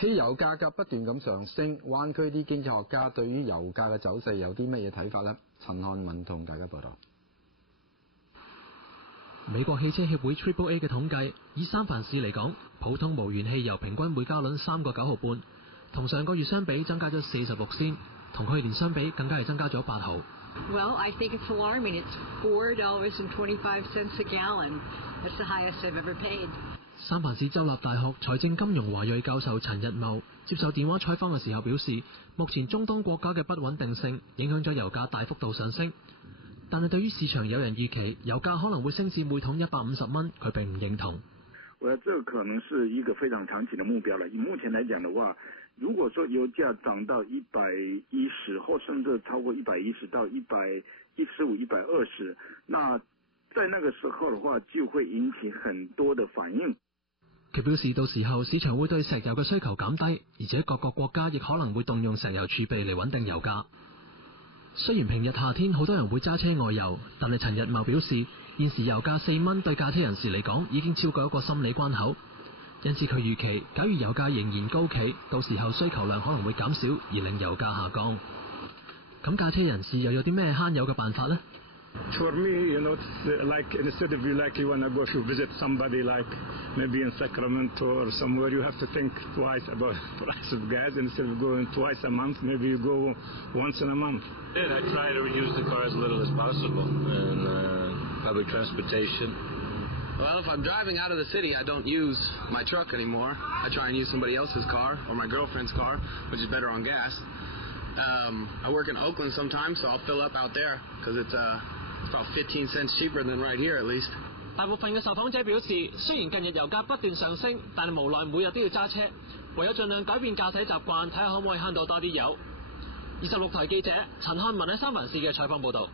汽油價格不斷咁上升，灣區啲經濟學家對於油價嘅走勢有啲乜嘢睇法呢？陳漢敏同大家報道。美國汽車協會 Triple A 嘅統計，以三藩市嚟講，普通無鉛汽油平均每加侖3個9毫半，同上個月相比增加咗46仙，同去年相比更加係增加咗8毫。Well, I think it's alarming. It's $4.25 a gallon. It's the highest I've ever paid. 三藩市州立大學財政金融華裔教授陳日茂接受電話採訪嘅時候表示，目前中東國家嘅不穩定性影響咗油價大幅度上升，但係對於市場有人預期油價可能會升至每桶150蚊，佢並唔認同。這可能是一個非常長期的目標了。以目前來講的話，如果說油價漲到110，或甚至超過110到115、120，那在那個時候的話，就會引起很多的反應。佢表示，到時候市場會對石油嘅需求減低，而且各個國家亦可能會動用石油儲備嚟穩定油價。雖然平日夏天好多人會揸車外遊，但係陳日茂表示，現時油價4蚊對駕車人士嚟講已經超過一個心理關口，因此佢預期，假如油價仍然高企，到時候需求量可能會減少，而令油價下降。咁駕車人士又有啲咩慳油嘅辦法呢？ For me, it's like instead of you wanna go to visit somebody like maybe in Sacramento or somewhere, you have to think twice about the price of gas. Instead of going twice a month, maybe you go once in a month. Yeah, I try to use the car as little as possible and public transportation. Well, if I'm driving out of the city, I don't use my truck anymore. I try and use somebody else's car or my girlfriend's car, which is better on gas. I work in Oakland sometimes, so I'll fill up out there because it's about 15 cents cheaper than right here at least. 大部分嘅受訪者表示，雖然近日油價不斷上升，但係無奈每日都要揸車，唯有盡量改變駕駛習慣，睇下可唔可以慳到多啲油。26台記者陳漢文喺三藩市嘅採訪報導。